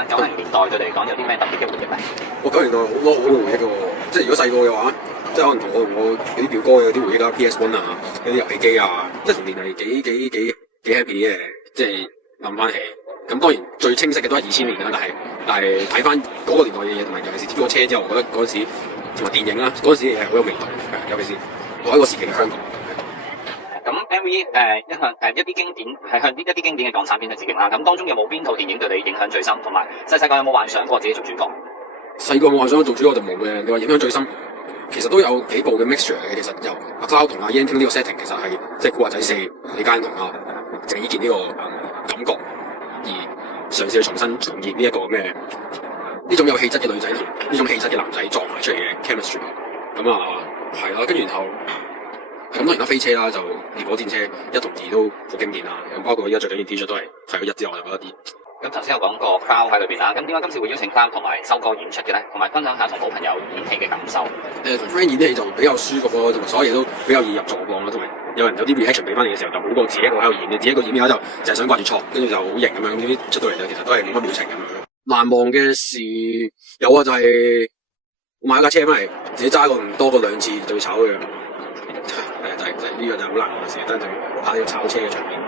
啦，90年代對你嚟講有啲咩特別嘅回憶咧？我90年代好多回憶嘅喎，即係如果細個嘅話，即係可能同我有啲表哥有啲回憶啦，PS1 啊，有啲遊戲機啊，即係童年係幾 happy 嘅，即係諗翻起。咁當然最清晰嘅都係2000年啦，但係睇翻嗰個年代嘅嘢，同埋尤其是跳咗車之後，我覺得嗰陣時同埋電影啦，嗰陣時係好有味道嘅，尤其是我喺個時期嘅香港。咁 MV 一啲經典係向一啲經典嘅港產片去致敬啦。咁當中有冇邊套電影對你影響最深？同埋細個有冇幻想過自己做主角？細個冇幻想做主角就冇嘅。你話影響最深，其實都有幾部嘅 mixture 嘅。其實由阿 Cloud 同阿 Yan 傾呢個 setting，其實係即係古惑仔4李嘉欣同阿鄭伊健呢個感覺，而嘗試去重新重現呢一個咩呢種有氣質嘅女仔同呢種氣質嘅男仔撞埋出嚟嘅 chemistry。咁啊係啦，跟住然後。咁當然啦，飛車啦，就烈火戰車1同2都好經典啦。咁包括依家最緊要 T 恤都係除咗1之外，我就覺得啲。咁頭先有講過 Cloud 喺裏邊啦，咁點解今次會邀請 Cloud 同埋修哥演出嘅咧？同埋分享下同好朋友演戲嘅感受。同 friend 演啲戲就比較舒服咯，同埋所有嘢都比較易入狀況咯，同埋有人有啲 reaction 俾翻你嘅時候，就好過自己一個喺度演。你自己一個演嘅話就係想掛住錯，跟住就好型咁樣，點知出到嚟就其實都係冇乜表情咁樣。難忘嘅事有啊，就係我買咗架車翻嚟，自己揸過唔多過2次就會炒嘅。就係呢個就係好難忘嘅事，等陣就拍呢個炒車嘅場面。